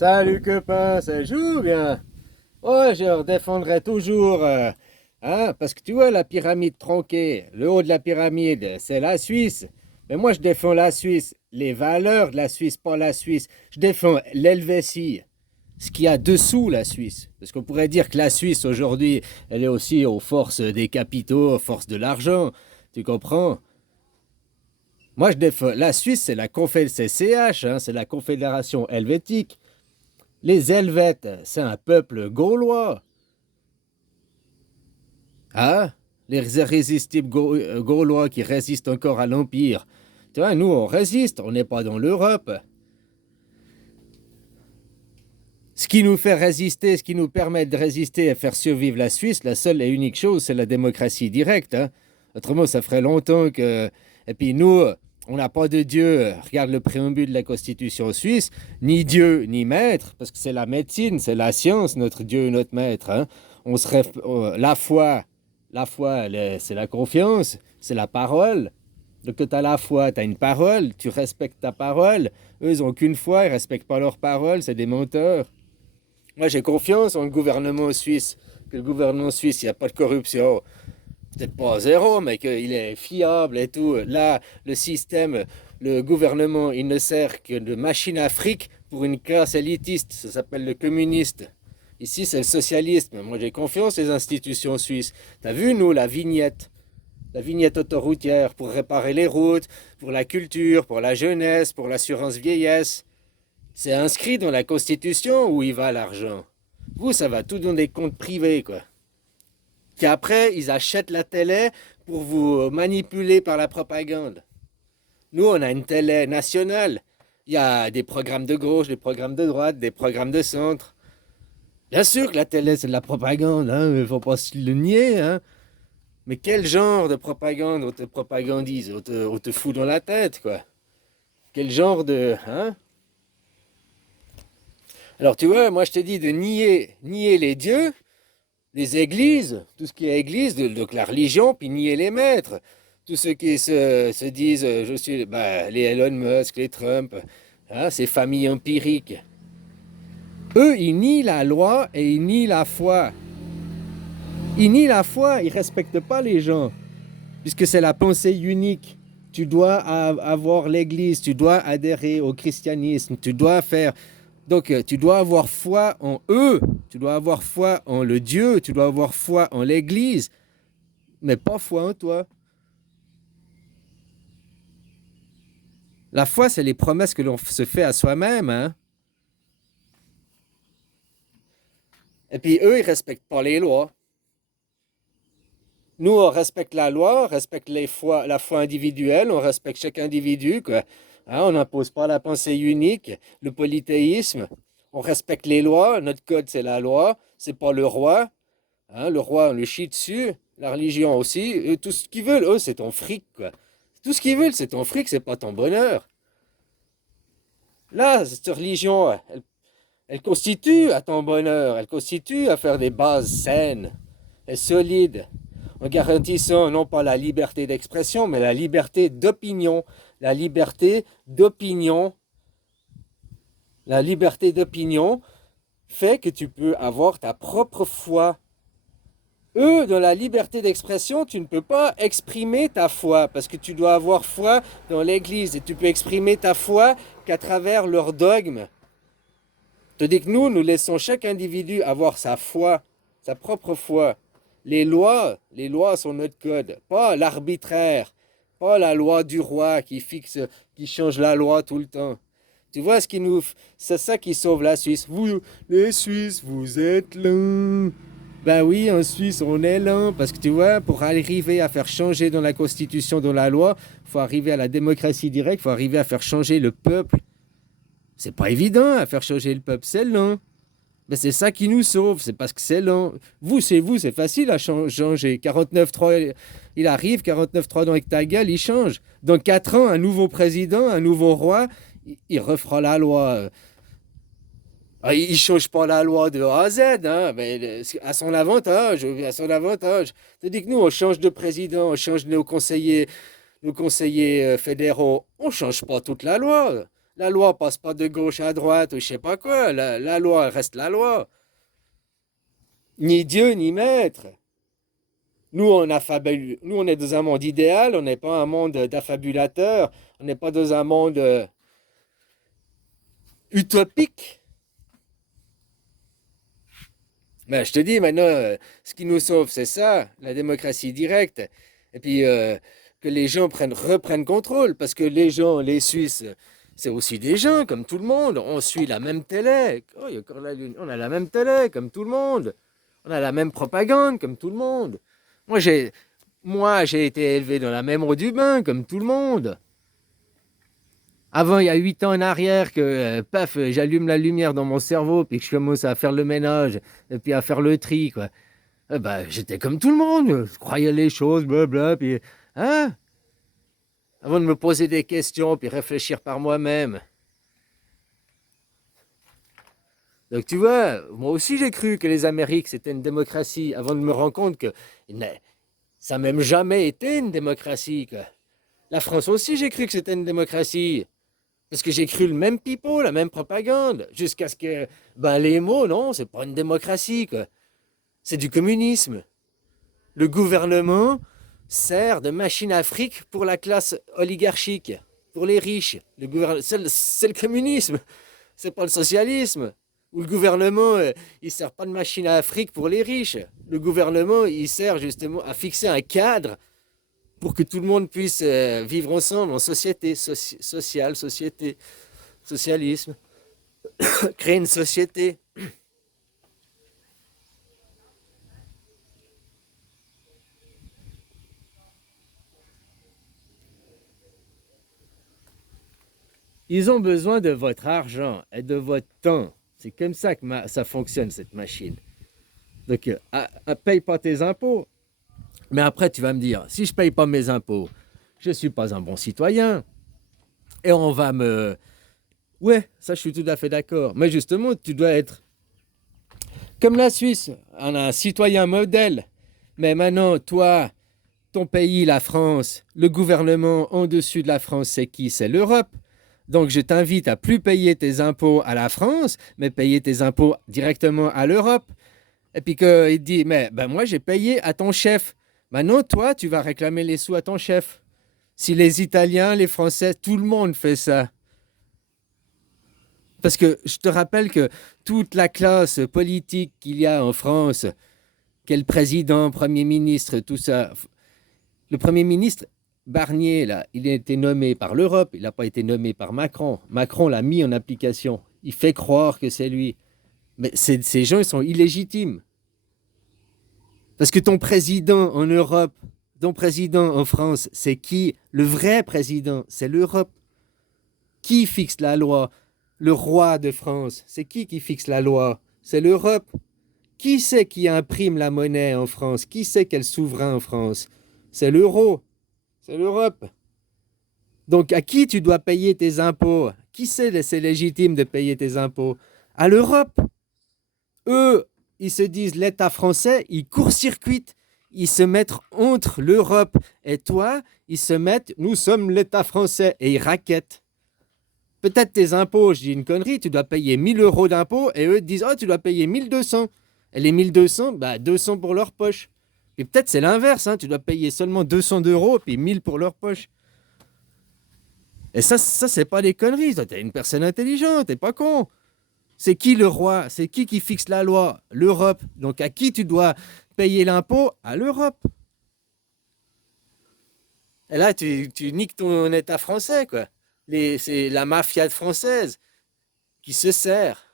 Salut copain, ça joue bien? Oh, je défendrai toujours, parce que tu vois, la pyramide tronquée, le haut de la pyramide, c'est la Suisse. Mais moi, je défends la Suisse, les valeurs de la Suisse, pas la Suisse. Je défends l'Helvétie, ce qu'il y a dessous la Suisse. Parce qu'on pourrait dire que la Suisse, aujourd'hui, elle est aussi aux forces des capitaux, aux forces de l'argent. Tu comprends? Moi, je défends la Suisse, c'est la c'est CH, c'est la Confédération helvétique. Les Helvètes, c'est un peuple gaulois. Hein? Les irrésistibles Gaulois qui résistent encore à l'Empire. Tu vois, nous, on résiste, on n'est pas dans l'Europe. Ce qui nous fait résister, ce qui nous permet de résister et faire survivre la Suisse, la seule et unique chose, c'est la démocratie directe. Autrement, ça ferait longtemps que... Et puis nous, on n'a pas de Dieu. Regarde le préambule de la Constitution suisse. Ni Dieu, ni maître, parce que c'est la médecine, c'est la science, notre Dieu et notre maître. On serait... La foi, c'est la confiance, c'est la parole. Donc, tu as la foi, tu as une parole, tu respectes ta parole. Eux, ils n'ont qu'une foi, ils ne respectent pas leur parole, c'est des menteurs. Moi, j'ai confiance en le gouvernement suisse. Que le gouvernement suisse, il n'y a pas de corruption. Peut-être pas zéro, mais qu'il est fiable et tout. Là, le système, le gouvernement, il ne sert que de machine à fric pour une classe élitiste. Ça s'appelle le communiste. Ici, c'est le socialisme. Moi, j'ai confiance aux institutions suisses. T'as vu, nous, la vignette autoroutière pour réparer les routes, pour la culture, pour la jeunesse, pour l'assurance vieillesse. C'est inscrit dans la Constitution où il va l'argent. Vous, ça va tout dans des comptes privés, quoi. Puis après, ils achètent la télé pour vous manipuler par la propagande. Nous, on a une télé nationale. Il y a des programmes de gauche, des programmes de droite, des programmes de centre. Bien sûr que la télé, c'est de la propagande, il ne faut pas se le nier. Mais quel genre de propagande on te propagandise, on te fout dans la tête, quoi. Quel genre de... Alors tu vois, moi je te dis de nier les dieux, les églises, tout ce qui est église, donc la religion, puis nier les maîtres. Tous ceux qui se disent, je suis, les Elon Musk, les Trump, ces familles empiriques. Eux, ils nient la loi et ils nient la foi. Ils nient la foi, ils ne respectent pas les gens, puisque c'est la pensée unique. Tu dois avoir l'église, tu dois adhérer au christianisme, tu dois faire... Donc, tu dois avoir foi en eux, tu dois avoir foi en le Dieu, tu dois avoir foi en l'église, mais pas foi en toi. La foi, c'est les promesses que l'on se fait à soi-même. Et puis, eux, ils ne respectent pas les lois. Nous, on respecte la loi, on respecte la foi individuelle, on respecte chaque individu, quoi. On n'impose pas la pensée unique, le polythéisme. On respecte les lois, notre code, c'est la loi, c'est pas le roi. Le roi, on le chie dessus, la religion aussi. Et tout ce qu'ils veulent, eux, c'est ton fric, quoi. Tout ce qu'ils veulent, c'est ton fric, c'est pas ton bonheur. Là, cette religion, elle constitue à ton bonheur, elle constitue à faire des bases saines et solides, en garantissant non pas la liberté d'expression, mais la liberté d'opinion. La liberté d'opinion, la liberté d'opinion fait que tu peux avoir ta propre foi. Eux, dans la liberté d'expression, tu ne peux pas exprimer ta foi, parce que tu dois avoir foi dans l'Église, et tu peux exprimer ta foi qu'à travers leurs dogmes. Tandis que nous laissons chaque individu avoir sa foi, sa propre foi. Les lois sont notre code, pas l'arbitraire, pas la loi du roi qui change la loi tout le temps. Tu vois c'est ça qui sauve la Suisse. Vous, les Suisses, vous êtes lents. Ben oui, en Suisse, on est lent parce que tu vois, pour arriver à faire changer dans la Constitution, dans la loi, il faut arriver à la démocratie directe, il faut arriver à faire changer le peuple. C'est pas évident à faire changer le peuple, c'est lent. Mais c'est ça qui nous sauve, c'est parce que c'est lent. Vous, c'est facile à changer. 49.3, il arrive, 49.3 dans ta gueule, il change. Dans 4 ans, un nouveau président, un nouveau roi, il refera la loi. Il ne change pas la loi de A à Z, mais à son avantage, à son avantage. C'est-à-dire que nous, on change de président, on change nos conseillers fédéraux. On ne change pas toute la loi. La loi passe pas de gauche à droite ou je sais pas quoi. La loi reste la loi. Ni Dieu ni maître. Nous, on est dans un monde idéal, on n'est pas un monde d'affabulateurs, on n'est pas dans un monde utopique. Mais je te dis maintenant, ce qui nous sauve, c'est ça, la démocratie directe. Et puis que les gens reprennent contrôle, parce que les gens, les Suisses, c'est aussi des gens comme tout le monde. On suit la même télé. Oh, il y a encore la lune. On a la même télé comme tout le monde. On a la même propagande comme tout le monde. Moi, j'ai, Moi, j'ai été élevé dans la même eau du bain comme tout le monde. Avant, il y a 8 ans en arrière, que paf, j'allume la lumière dans mon cerveau, puis que je commence à faire le ménage, et puis à faire le tri, quoi. J'étais comme tout le monde, je croyais les choses, blabla, puis, hein, avant de me poser des questions, puis réfléchir par moi-même. Donc tu vois, moi aussi j'ai cru que les Amériques c'était une démocratie, avant de me rendre compte que ça n'a même jamais été une démocratie, quoi. La France aussi j'ai cru que c'était une démocratie. Parce que j'ai cru le même pipeau, la même propagande, jusqu'à ce que, les mots, non, c'est pas une démocratie, quoi. C'est du communisme. Le gouvernement sert de machine à fric pour la classe oligarchique, pour les riches. C'est le communisme, c'est pas le socialisme. Où le gouvernement, il sert pas de machine à fric pour les riches. Le gouvernement, il sert justement à fixer un cadre pour que tout le monde puisse vivre ensemble en société, société, socialisme, créer une société. Ils ont besoin de votre argent et de votre temps. C'est comme ça que ça fonctionne, cette machine. Donc, paye pas tes impôts. Mais après, tu vas me dire, si je paye pas mes impôts, je suis pas un bon citoyen. Et on va me... Ouais, ça, je suis tout à fait d'accord. Mais justement, tu dois être comme la Suisse. On a un citoyen modèle. Mais maintenant, toi, ton pays, la France, le gouvernement en dessus de la France, c'est qui? C'est l'Europe. Donc je t'invite à plus payer tes impôts à la France, mais payer tes impôts directement à l'Europe. Et puis qu'il te dit, mais moi j'ai payé à ton chef. Maintenant, toi, tu vas réclamer les sous à ton chef. Si les Italiens, les Français, tout le monde fait ça. Parce que je te rappelle que toute la classe politique qu'il y a en France, quel président, premier ministre, tout ça, le Premier ministre Barnier, là, il a été nommé par l'Europe, il n'a pas été nommé par Macron. Macron l'a mis en application. Il fait croire que c'est lui. Mais ces gens, ils sont illégitimes. Parce que ton président en Europe, ton président en France, c'est qui? Le vrai président, c'est l'Europe. Qui fixe la loi? Le roi de France. C'est qui fixe la loi? C'est l'Europe. Qui c'est qui imprime la monnaie en France? Qui c'est quel souverain en France? C'est l'euro. C'est l'Europe. Donc, à qui tu dois payer tes impôts? Qui c'est légitime de payer tes impôts? À l'Europe. Eux, ils se disent l'État français, ils court-circuitent, ils se mettent entre l'Europe et toi, ils se mettent, nous sommes l'État français, et ils raquettent. Peut-être tes impôts, je dis une connerie, tu dois payer 1000 euros d'impôts, et eux disent, oh, tu dois payer 1200. Et les 1200, 200 pour leur poche. Et peut-être c'est l'inverse, hein, tu dois payer seulement 200 euros, puis 1000 pour leur poche. Et ça c'est pas des conneries. Toi, t'es une personne intelligente, t'es pas con. C'est qui le roi? C'est qui fixe la loi? L'Europe. Donc à qui tu dois payer l'impôt? À l'Europe. Et là, tu niques ton État français, quoi. C'est la mafia française qui se sert.